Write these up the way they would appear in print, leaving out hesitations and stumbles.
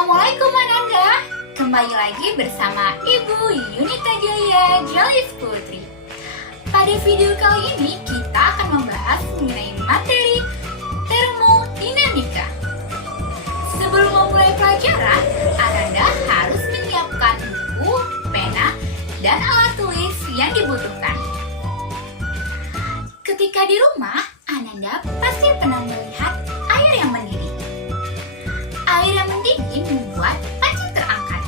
Assalamualaikum Ananda. Kembali lagi bersama Ibu Yunita Julia Jolis Putri. Pada video kali ini kita akan membahas mengenai materi termodinamika. Sebelum memulai pelajaran, Ananda harus menyiapkan buku, pena, dan alat tulis yang dibutuhkan. Ketika di rumah, Ananda pasti pernah melihat air yang mendidih. Air yang mendidih membuat panci terangkat.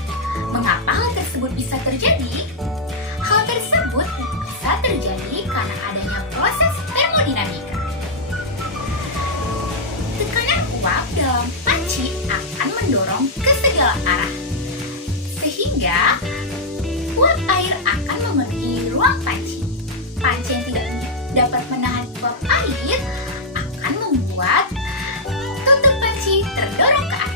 Mengapa hal tersebut bisa terjadi? Hal tersebut bisa terjadi karena adanya proses termodinamika. Tekanan uap dalam panci akan mendorong ke segala arah, sehingga uap air akan memenuhi ruang panci. Panci yang tidak dapat menahan uap air akan membuat tutup panci terdorong ke atas.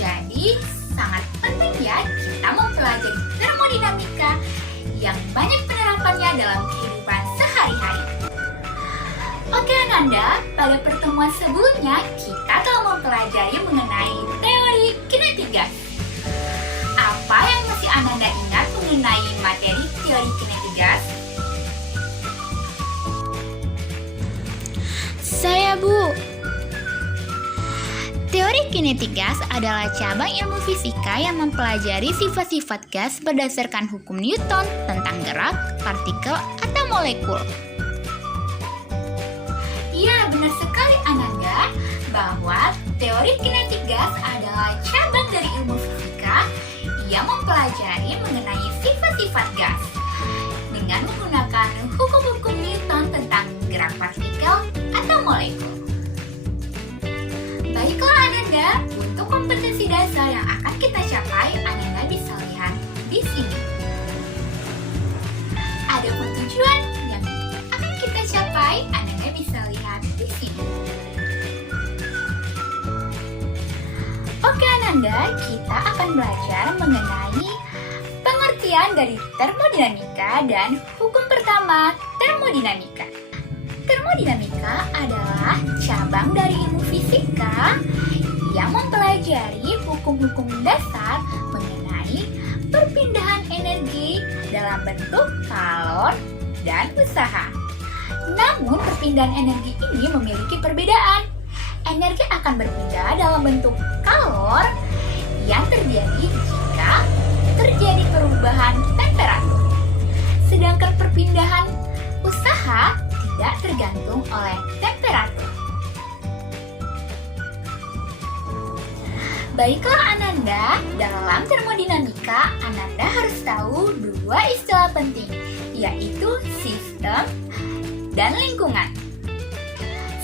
Jadi, sangat penting ya kita mempelajari termodinamika yang banyak penerapannya dalam kehidupan sehari-hari. Oke Ananda, pada pertemuan sebelumnya kita telah mempelajari mengenai teori kinetik gas. Apa yang masih Ananda ingat mengenai materi teori kinetik gas? Saya, Bu. Teori kinetik gas adalah cabang ilmu fisika yang mempelajari sifat-sifat gas berdasarkan hukum Newton tentang gerak, partikel, atau molekul. Iya, benar sekali Ananda, bahwa teori kinetik gas adalah cabang dari ilmu fisika yang mempelajari mengenai sifat-sifat gas dengan menggunakan hukum-hukum Newton tentang gerak partikel atau molekul. Baiklah Ananda, untuk kompetensi dasar yang akan kita capai, Ananda bisa lihat di sini. Ada tujuan yang akan kita capai, Ananda bisa lihat di sini. Oke Ananda, kita akan belajar mengenai pengertian dari termodinamika dan hukum pertama termodinamika. Termodinamika adalah cabang dari ilmu fisika yang mempelajari hukum-hukum dasar mengenai perpindahan energi dalam bentuk kalor dan usaha. Namun, perpindahan energi ini memiliki perbedaan. Energi akan berpindah dalam bentuk kalor yang terjadi jika terjadi perubahan temperatur. Sedangkan perpindahan usaha tidak tergantung oleh temperatur. Baiklah Ananda, dalam termodinamika Ananda harus tahu dua istilah penting, yaitu sistem dan lingkungan.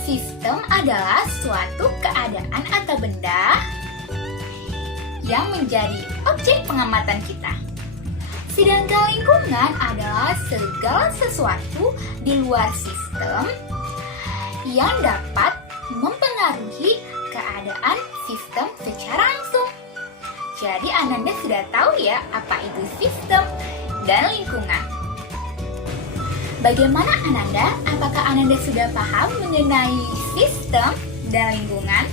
Sistem adalah suatu keadaan atau benda yang menjadi objek pengamatan kita. Sedangkan lingkungan adalah segala sesuatu di luar sistem yang dapat mempengaruhi keadaan sistem secara langsung. Jadi Ananda sudah tahu ya apa itu sistem dan lingkungan. Bagaimana Ananda? Apakah Ananda sudah paham mengenai sistem dan lingkungan?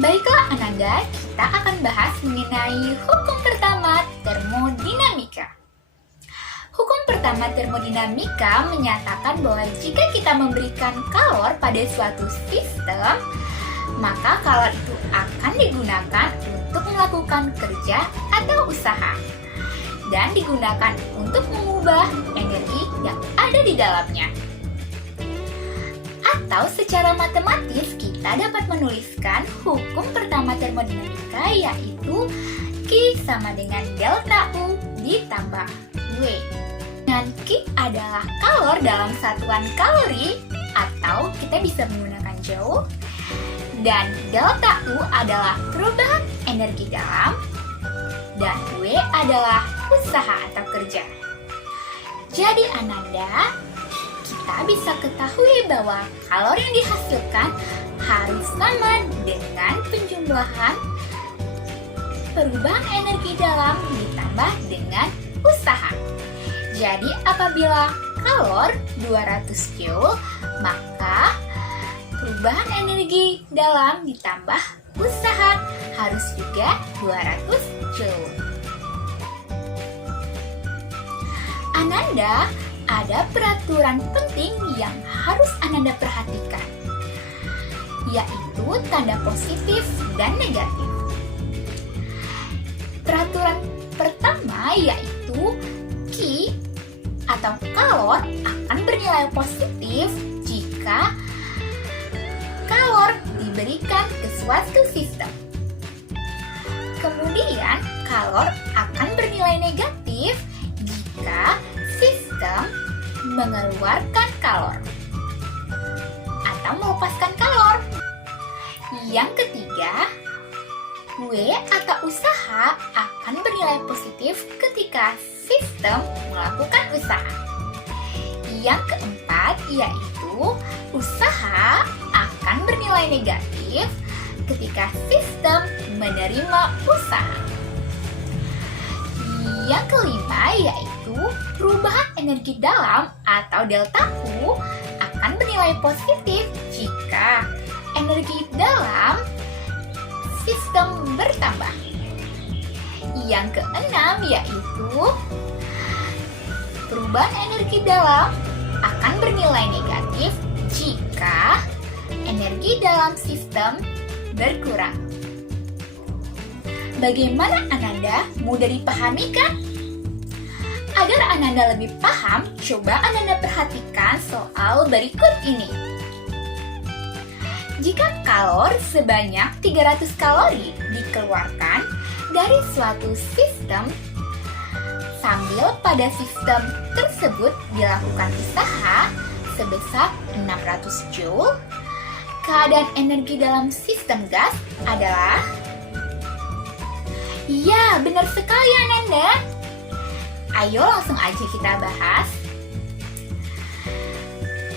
Baiklah Ananda, kita akan bahas mengenai hukum pertama termodinamika. Hukum pertama termodinamika menyatakan bahwa jika kita memberikan kalor pada suatu sistem, maka kalor itu akan digunakan untuk melakukan kerja atau usaha dan digunakan untuk mengubah energi yang ada di dalamnya. Atau secara matematis kita dapat menuliskan hukum pertama termodinamika, yaitu Q sama dengan delta U ditambah W. Dan Q adalah kalor dalam satuan kalori, atau kita bisa menggunakan joule. Dan delta U adalah perubahan energi dalam, dan W adalah usaha atau kerja. Jadi Ananda, kita bisa ketahui bahwa kalor yang dihasilkan harus sama dengan penjumlahan perubahan energi dalam ditambah dengan usaha. Jadi apabila kalor 200 joule, maka perubahan energi dalam ditambah usaha harus juga 200 Joule. Ananda, ada peraturan penting yang harus Ananda perhatikan, yaitu tanda positif dan negatif. Peraturan pertama yaitu Ki atau kalor akan bernilai positif jika kalor diberikan ke suatu sistem. Kemudian kalor akan bernilai negatif jika sistem mengeluarkan kalor atau melepaskan kalor. Yang ketiga, W atau usaha akan bernilai positif ketika sistem melakukan usaha. Yang keempat yaitu usaha akan bernilai negatif ketika sistem menerima usaha. Yang kelima yaitu perubahan energi dalam atau delta U akan bernilai positif jika energi dalam sistem bertambah. Yang keenam yaitu perubahan energi dalam akan bernilai negatif jika energi dalam sistem berkurang. Bagaimana Ananda? Mudah dipahami kan? Agar Ananda lebih paham, coba Ananda perhatikan soal berikut ini. Jika kalor sebanyak 300 kalori dikeluarkan dari suatu sistem, sambil pada sistem tersebut dilakukan usaha sebesar 600 Joule, keadaan energi dalam sistem gas adalah... Ya, benar sekali Ananda. Ayo langsung aja kita bahas.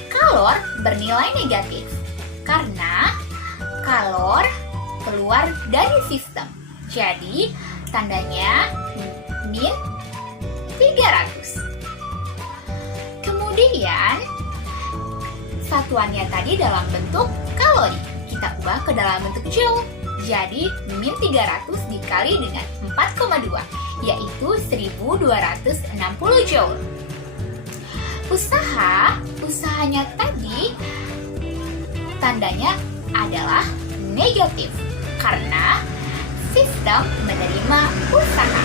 Kalor bernilai negatif karena kalor keluar dari sistem. Jadi tandanya min 300. Kemudian satuannya tadi dalam bentuk kalori. Kita ubah ke dalam bentuk Joule. Jadi min 300 dikali dengan 4,2 yaitu 1260 Joule. Usahanya tadi tandanya adalah negatif karena sistem menerima usaha.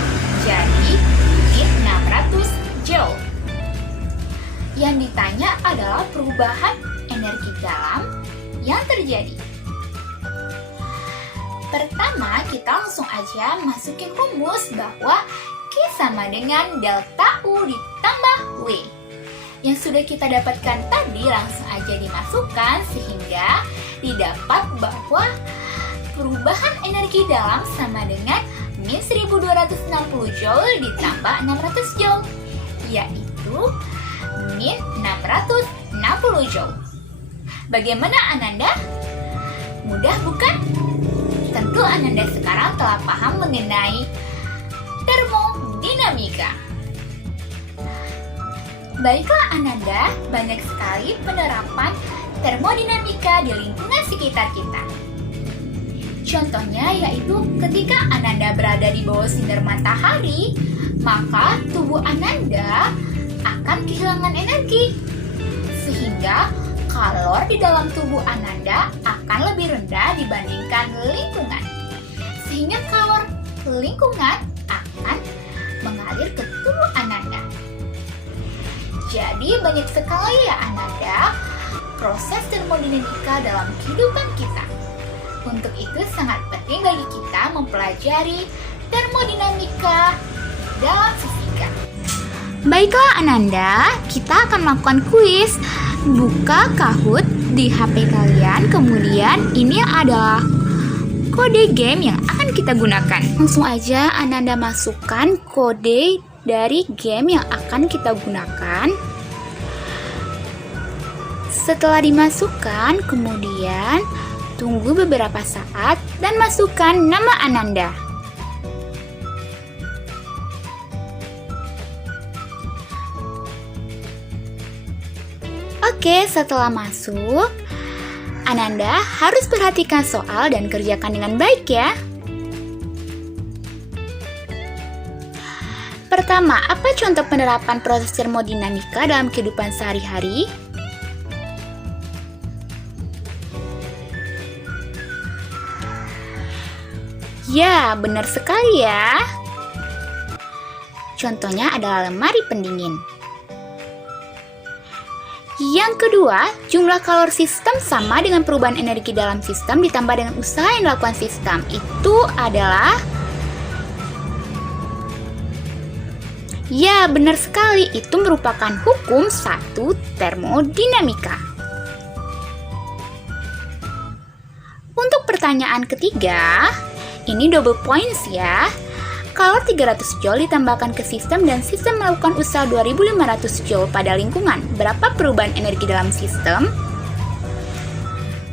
Jadi min 600 Joule. Yang ditanya adalah perubahan energi dalam yang terjadi. Pertama, kita langsung aja masukin rumus bahwa Q sama dengan delta U ditambah W. Yang sudah kita dapatkan tadi langsung aja dimasukkan sehingga didapat bahwa perubahan energi dalam sama dengan min 1260 Joule ditambah 600 Joule, yaitu min 660 Joule. Bagaimana Ananda? Mudah bukan? Tentu Ananda sekarang telah paham mengenai termodinamika. Baiklah Ananda, banyak sekali penerapan termodinamika di lingkungan sekitar kita. Contohnya yaitu ketika Ananda berada di bawah sinar matahari, maka tubuh Ananda akan kehilangan energi. Sehingga kalor di dalam tubuh Ananda akan lebih rendah dibandingkan lingkungan. Sehingga kalor lingkungan akan mengalir ke tubuh Ananda. Jadi banyak sekali ya Ananda proses termodinamika dalam kehidupan kita. Untuk itu sangat penting bagi kita mempelajari termodinamika dalam fisika. Baiklah Ananda, kita akan melakukan kuis. Buka Kahoot di HP kalian, kemudian ini adalah kode game yang akan kita gunakan. Langsung aja Ananda masukkan kode dari game yang akan kita gunakan. Setelah dimasukkan, kemudian tunggu beberapa saat dan masukkan nama Ananda. Oke, setelah masuk, Ananda harus perhatikan soal dan kerjakan dengan baik ya. Pertama, apa contoh penerapan proses termodinamika dalam kehidupan sehari-hari? Ya, benar sekali ya. Contohnya adalah lemari pendingin. Yang kedua, jumlah kalor sistem sama dengan perubahan energi dalam sistem ditambah dengan usaha yang dilakukan sistem. Itu adalah... Ya, benar sekali. Itu merupakan hukum 1 termodinamika. Untuk pertanyaan ketiga, ini double points ya. Kalor 300 Joule ditambahkan ke sistem dan sistem melakukan usaha 2500 Joule pada lingkungan. Berapa perubahan energi dalam sistem?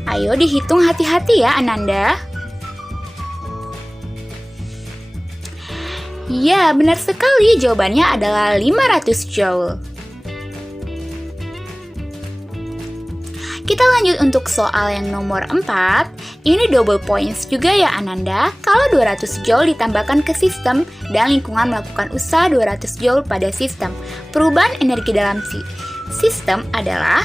Ayo dihitung hati-hati ya Ananda. Ya, benar sekali. Jawabannya adalah 500 Joule. Kita lanjut untuk soal yang nomor 4. Ini double points juga ya Ananda. Kalau 200 Joule ditambahkan ke sistem dan lingkungan melakukan usaha 200 Joule pada sistem. Perubahan energi dalam sistem adalah...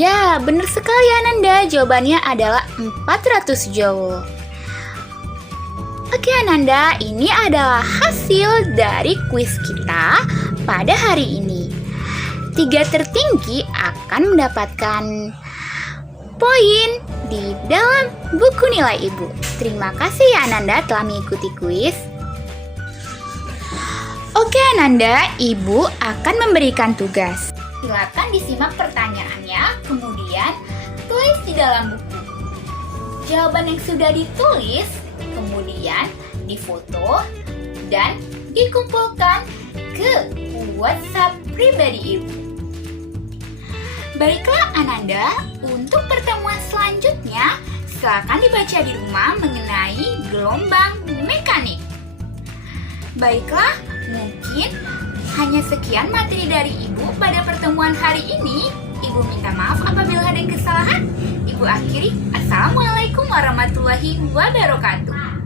Ya, benar sekali Ananda. Jawabannya adalah 400 Joule. Oke Ananda, ini adalah hasil dari kuis kita pada hari ini. 3 tertinggi akan mendapatkan poin di dalam buku nilai Ibu. Terima kasih ya Ananda telah mengikuti kuis. Oke Ananda, Ibu akan memberikan tugas. Silakan disimak pertanyaannya, kemudian tulis di dalam buku. Jawaban yang sudah ditulis kemudian difoto dan dikumpulkan ke WhatsApp pribadi Ibu. Baiklah Ananda, untuk pertemuan selanjutnya silakan dibaca di rumah mengenai gelombang mekanik. Baiklah, mungkin hanya sekian materi dari Ibu pada pertemuan hari ini. Ibu minta maaf apabila ada kesalahan. Ibu akhiri, Assalamualaikum warahmatullahi wabarakatuh.